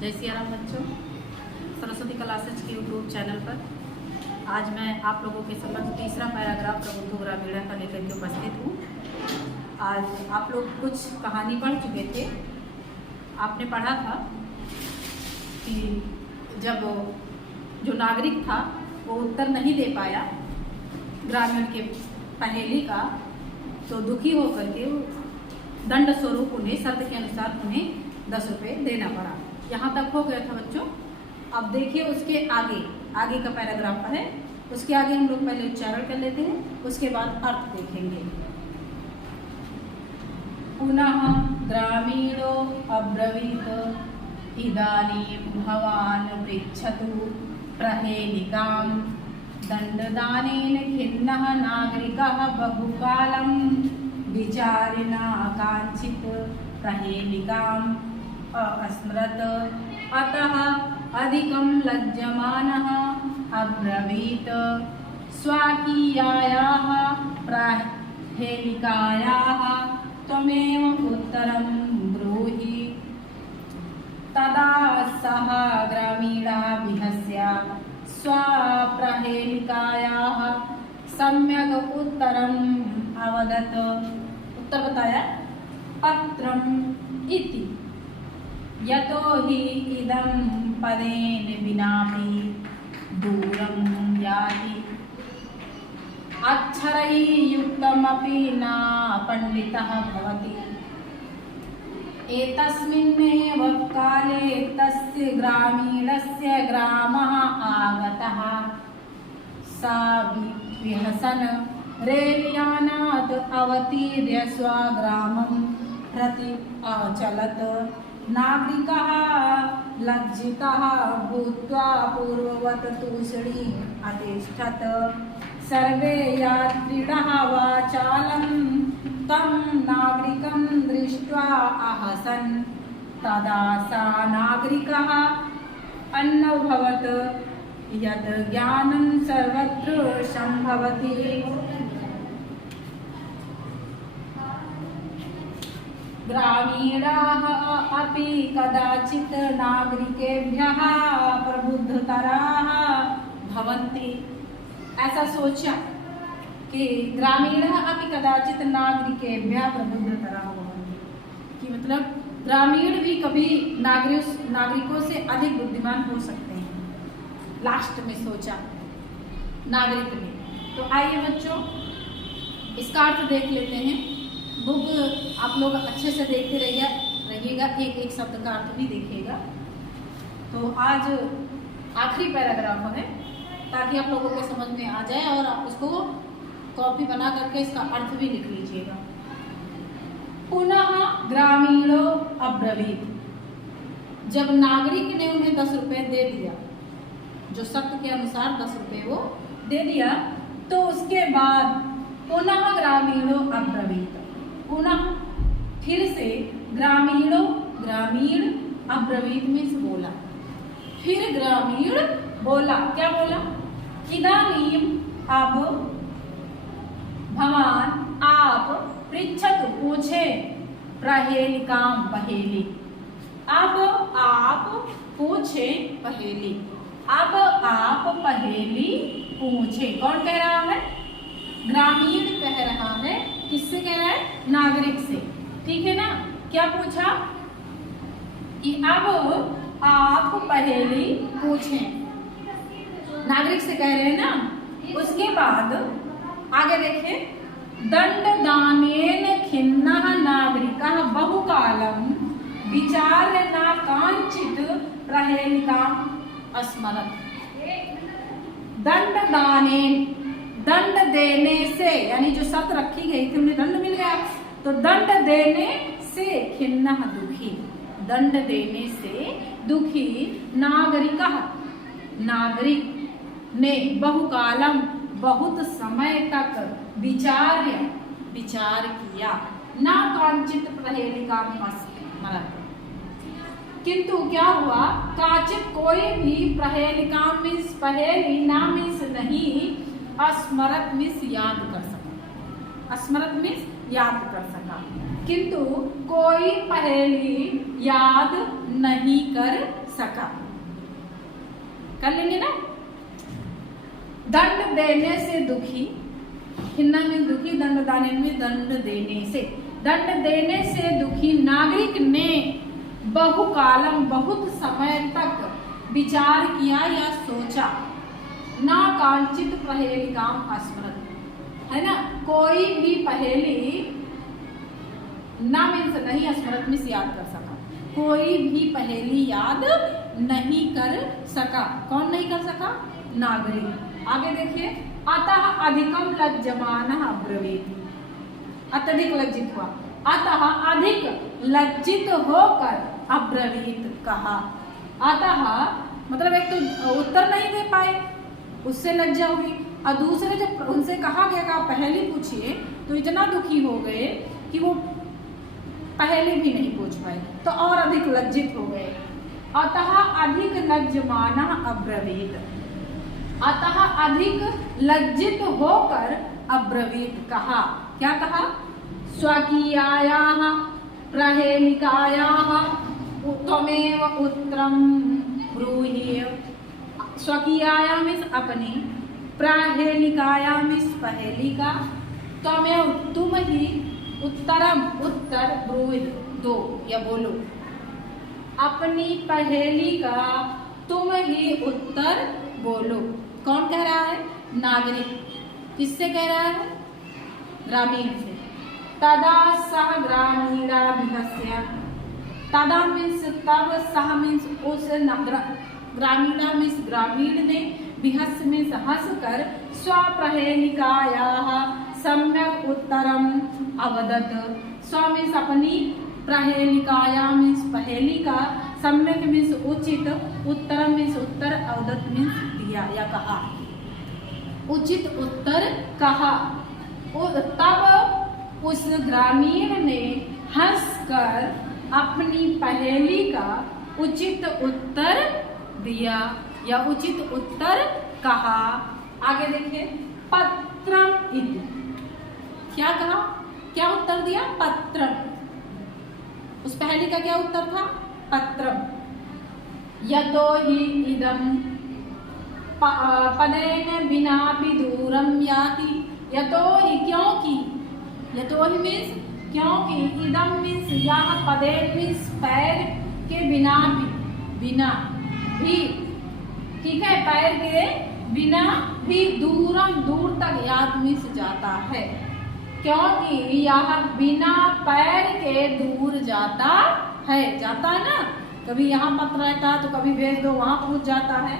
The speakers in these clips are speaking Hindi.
जय सिया राम बच्चों, सरस्वती क्लासेज के यूट्यूब चैनल पर आज मैं आप लोगों के समक्ष तीसरा पैराग्राफ प्रबुद्ध ग्रामीणा का लेकर के उपस्थित हूँ। आज आप लोग कुछ कहानी पढ़ चुके थे। आपने पढ़ा था कि जब जो नागरिक था वो उत्तर नहीं दे पाया ग्रामीण के पहेली का, तो दुखी होकर के दंड स्वरूप उन्हें शर्त के अनुसार उन्हें 10 रुपये देना पड़ा। यहाँ तक हो गया था बच्चों। अब देखिए उसके आगे का पैराग्राफ है, उसके आगे हम लोग पहले उच्चारण कर लेते हैं, उसके बाद अर्थ देखेंगे। पुनः ग्रामीणो अब्रवीत इदानीं भवान् पृच्छतु प्रहेलिकां दण्डदानेन खिन्नः नागरिकः बहुकालं विचारिणा काञ्चित् प्रहेलिकाम् अस्मरत् अतः अधिकं लज्जमानः अब्रवीत् स्वकीयायाः प्रहेलिकायाः त्वमेव उत्तरं ब्रूहि। तदा सः ग्रामीणाभिहस्य स्वप्रहेलिकायाः सम्यक् उत्तरम् अवदत्। उत्तर बताया, पत्रम् इति यतो हि इदं पदेन विनापि दूरं याति अक्षरैः युक्तमपि न पण्डितः भवति। एतस्मिन्नेव काले तस्य ग्रामीणस्य ग्रामः आगतः। सा विहसन् रेल्यानात् अवतीर्य स्वग्रामं प्रति अचलत्। नागरिकः लज्जितः भूत्वा पूर्ववत् तूष्णीम् अतिष्ठत्। सर्वे यात्रिणः वाचालं तं नागरिकं दृष्ट्वा अहसन्। तदा सा नागरिकः अन्वभवत् यत् ज्ञानं सर्वत्र सम्भवति। ग्रामीणाः अपि कदाचित् नागरिकेभ्यः प्रबुद्धतराः भवन्ति। ऐसा सोचा कि ग्रामीणाः अपि कदाचित् नागरिकेभ्यः प्रबुद्धतराः भवन्ति, कि मतलब ग्रामीण भी कभी नागरिकों से अधिक बुद्धिमान हो सकते हैं। लास्ट में सोचा नागरिक ने। तो आइए बच्चों इसका अर्थ देख लेते हैं। बुक आप लोग अच्छे से देखते रहिएगा, एक एक शब्द का अर्थ भी देखिएगा। तो आज आखिरी पैराग्राफ है, ताकि आप लोगों के समझ में आ जाए और आप उसको कॉपी बना करके इसका अर्थ भी लिख लीजिएगा। पुनः ग्रामीणो अब्रवीत, जब नागरिक ने उन्हें 10 रुपये दे दिया, जो शर्त के अनुसार 10 रुपये वो दे दिया, तो उसके बाद पुनः ग्रामीणो अब्रवीत, पुनः फिर से ग्रामीण अब्रवीत में से बोला। फिर ग्रामीण बोला, क्या बोला? इदानीं अब भवान आप पृच्छतु पूछे प्रहेलिकां पहेली। अब आप पूछे पहेली। अब आप पहेली पूछे। कौन कह रहा है? ग्रामीण कह रहा है। किससे कह रहा है? नागरिक से। ठीक है ना? क्या पूछा? कि अब आप पहेली पूछें। नागरिक से कह रहे हैं ना। उसके बाद आगे देखें, दंडदानेन खिन्नः नागरिकः बहुकालं विचार्य न कांचित् प्रहेलिकाम् अस्मरत्। दंडदानेन, दंड देने से, यानी जो शर्त रखी गई थी उन्हें दंड मिल गया, तो दंड देने से खिन्नः दुखी, दंड देने से दुखी नागरिकः, नागरिक ने बहुकालम बहुत समय तक विचार किया, ना कांचित प्रहेलिकाम् अस्मरत्, किंतु क्या हुआ? काचित कोई भी प्रहेलिकां मीन्स पहेली, ना मीन्स नहीं, अस्मरत मीन्स याद कर सका। स्मृत मीन्स याद कर सका, किंतु कोई पहेली याद नहीं कर सका। कर लेंगे ना। दंड देने से दुखी, खिन्ना में दुखी, दंड दाने में दंड देने से, दंड देने से दुखी नागरिक ने बहुकालम बहुत समय तक विचार किया या सोचा, ना कांचित पहेली काम स्मृत, है ना। कोई भी पहेली ना मीन्स नहीं, स्मृत में याद कर सका, कोई भी पहेली याद नहीं कर सका। कौन नहीं कर सका? नागरिक। आगे देखिए, अतः अधिकम लज्जमान अब्रवीत, अत्यधिक लज्जित हुआ, अतः अधिक लज्जित होकर अब्रवीत कहा। अतः मतलब एक तो उत्तर नहीं दे पाए, उससे लज्जा हुई, और दूसरे जब उनसे कहा गया कि आप पहेली पूछिए तो इतना दुखी हो गए कि वो पहेली भी नहीं पूछ पाए, तो और अधिक लज्जित हो गए। अतः अधिक लज्जमाना अब्रवीत, अतः अधिक लज्जित होकर अब्रवीत कहा। क्या कहा? स्वकीयायाः प्रहेलिकायाः त्वमेव उत्तरं ब्रूहि। स्वकीयाया मीन्स अपनी, प्रहेलिकाया मीन्स पहेली का, त्वमेव तुम ही, उत्तरम उत्तर, ब्रूहि दो या बोलो। अपनी पहेली का तुम ही उत्तर बोलो। कौन कह रहा है? नागरिक। किससे कह रहा है? ग्रामीण से। तदा सह ग्रामीणाभिहस्य, तदा मीन्स तब, सह मीन्स उस, ग्रामीणा मीन्स ग्रामीण ने, विहस्य मीन्स हंसकर, स्वप्रहेलिकायाः सम्यक उत्तरम अवदत। स्व मीन्स अपनी, प्रहेलिकाया मीन्स पहेली का, सम्यक मीन्स उचित, उत्तरम मीन्स उत्तर, अवदत मीन्स दिया या कहा, उचित उत्तर कहा। तब उस ग्रामीण ने हंसकर अपनी पहेली का उचित उत्तर दिया या उचित उत्तर कहा। आगे देखिए, पत्रम इति, क्या कहा? क्या उत्तर दिया? पत्रम। उस पहेली का क्या उत्तर था? पत्रम। यतो हि इदं पदेन विनापि दूरम याति। यतो ही, क्योंकि, यतो ही मीन्स क्योंकि, इदम मीन्स यह, पदेन मीन्स पैर के बिना भी, बिना भी, ठीक है, पैर के बिना भी, दूरम दूर तक, यात मीन्स जाता है, क्योंकि यह बिना पैर के दूर जाता है। जाता है ना, कभी यहाँ पत्र रहता है तो कभी भेज दो वहां पहुंच जाता है।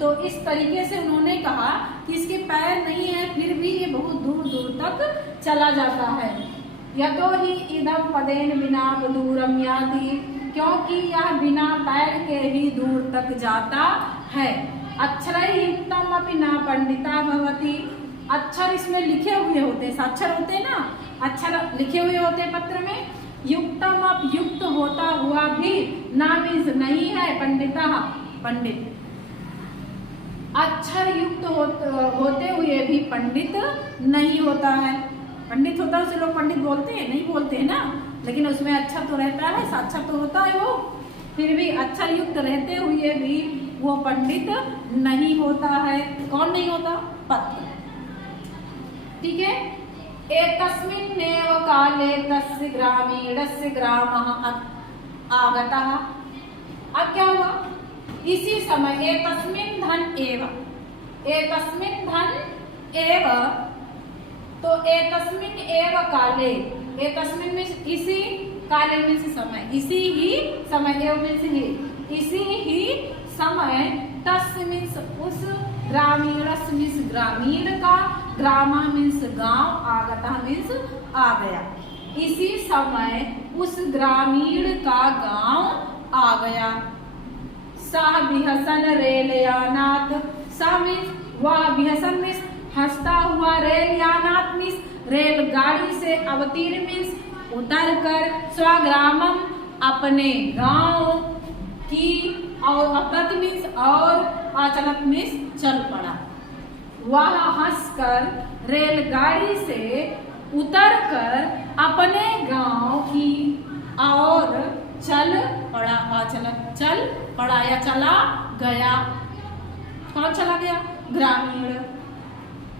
तो इस तरीके से उन्होंने कहा कि इसके पैर नहीं है फिर भी ये बहुत दूर दूर तक चला जाता है। यतो ही इदम पदेन बिना दूरम याति, क्योंकि यह बिना पैर के ही दूर तक जाता है। अक्षरयुक्तम अपि न पंडिता भवति, अक्षर इसमें लिखे हुए होते, साक्षर होते ना, अक्षर लिखे हुए होते पत्र में। युक्तम अप, युक्त होता हुआ भी, ना मीन्स नहीं है, पंडिता पंडित, अक्षर युक्त होते हुए भी पंडित नहीं होता है। पंडित होता है उसे लोग पंडित बोलते हैं, नहीं बोलते हैं ना, लेकिन उसमें अक्षर तो रहता है, साक्षर तो होता है वो, फिर भी अक्षर युक्त रहते हुए भी वो पंडित नहीं होता है। कौन नहीं होता? पत्र। ठीक है। एतस्मिन्नेव काले तस्य ग्रामीणस्य ग्रामः आगतः। अब क्या हुआ? इसी समय, एतस्मिन् धन एव, एतस्मिन् धन एव, तो एतस्मिन् एव काले, एतस्मिन् मीन्स इसी, काले मीन्स समय, इसी ही समय, एव मीन्स ही, इसी ही समय, तस्य मीन्स उस, ग्रामीणस्य मीन्स ग्रामीण का, ग्रामा मीन्स गांव, आगता मीन्स आ गया। इसी समय उस ग्रामीण का गांव आ गया। सह विहसन रेलयानात्, सह मीन्स वह, विहसन मीन्स हंसता हुआ, रेलयानात् मीन्स रेलगाड़ी से, अवतीर्ण मीन्स उतर कर, स्वग्रामम अपने गांव की, और अप्रत मीन्स और, अचलत मीन्स चल पड़ा। वह हंसकर रेलगाड़ी से उतरकर अपने गांव की और चल पड़ा, चला, चल पड़ा या चला गया। कौन चला गया? ग्रामीण।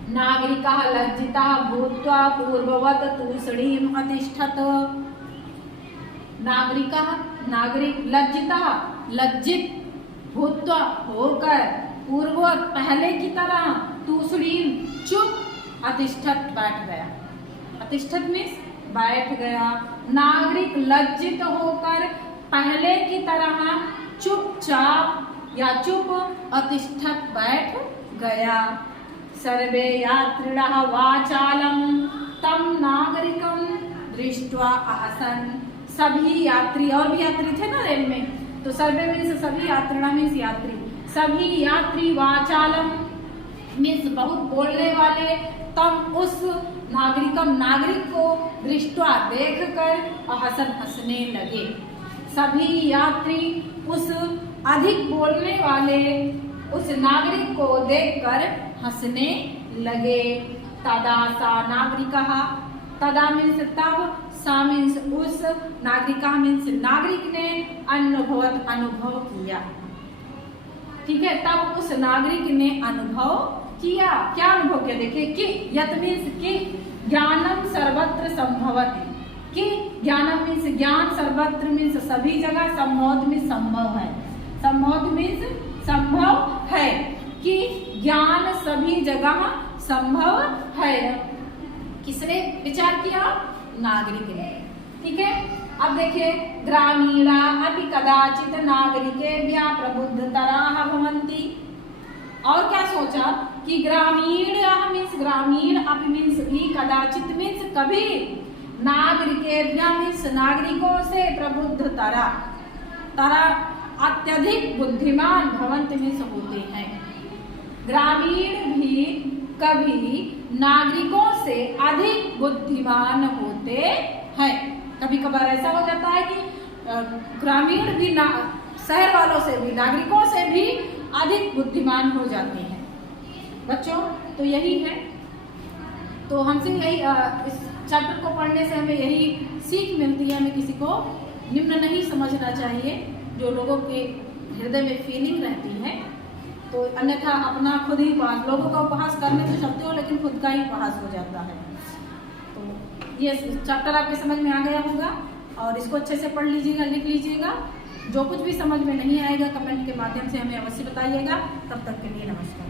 नागरिकः लज्जितः भूत्वा पूर्ववत् तूष्णीम् अतिष्ठत्। नागरिकः, नागरिक, लज्जितः, लज्जित, भूत्वा, होकर, पूर्ववत्, पहले की तरह, तूष्णीम्, चुप, अतिष्ठत, बैठ गया। अतिष्ठत मीन्स बैठ गया। नागरिक लज्जित होकर पहले की तरह चुपचाप या चुप, अतिष्ठत, बैठ गया। सर्वे यात्रिणः वाचालं तं नागरिकं दृष्ट्वा अहसन्। सभी यात्री, और भी यात्री थे ना रेल में, तो सर्वे मीन्स सभी, यात्रिणः मीन्स यात्री। सभी यात्री वाचालम मीन्स बहुत बोलने वाले, तम उस नागरिकम नागरिक को, दृष्टवा देखकर, अहसन हंसने लगे। सभी यात्री उस अधिक बोलने वाले उस नागरिक को देखकर हंसने लगे। तदा सा नागरिकः, तदा मीन्स तब, सा मीन्स उस, नागरिका मीन्स नागरिक ने, अनुभवत अनुभव किया। ठीक है, तब उस नागरिक ने अनुभव किया। क्या अनुभव किया? देखिए, कि यत मीन्स कि ज्ञानम सर्वत्र संभवति। कि ज्ञानम मीन्स ज्ञान, सर्वत्र मीन्स सभी जगह, संभव मीन्स संभव है। संभव मीन्स संभव है, कि ज्ञान सभी जगह संभव है। किसने विचार किया? नागरिक ने। ठीक है, अब देखिए, ग्रामीणा अपि कदाचित नागरिकेभ्यः प्रबुद्धतराः भवन्ति। और क्या सोचा कि ग्रामीण मीन्स ग्रामीण, अपि मीन्स भी, कदाचित मीन्स कभी, नागरिकेभ्यः मीन्स नागरिकों से, प्रबुद्धतरा, तरा अत्यधिक बुद्धिमान, भवन्ति मीन्स होते हैं। ग्रामीण भी कभी नागरिकों से अधिक बुद्धिमान होते हैं। कभी कभार ऐसा हो जाता है कि ग्रामीण भी शहर वालों से भी, नागरिकों से भी अधिक बुद्धिमान हो जाते हैं। बच्चों, तो यही है, तो हमसे यही, इस चैप्टर को पढ़ने से हमें यही सीख मिलती है, हमें किसी को निम्न नहीं समझना चाहिए। जो लोगों के हृदय में फीलिंग रहती है, तो अन्यथा अपना खुद ही उपहास, लोगों का उपहास करने तो सकते हो, लेकिन खुद का ही उपहास हो जाता है। तो ये चैप्टर आपके समझ में आ गया होगा, और इसको अच्छे से पढ़ लीजिएगा, लिख लीजिएगा। जो कुछ भी समझ में नहीं आएगा, कमेंट के माध्यम से हमें अवश्य बताइएगा। तब तक के लिए नमस्कार।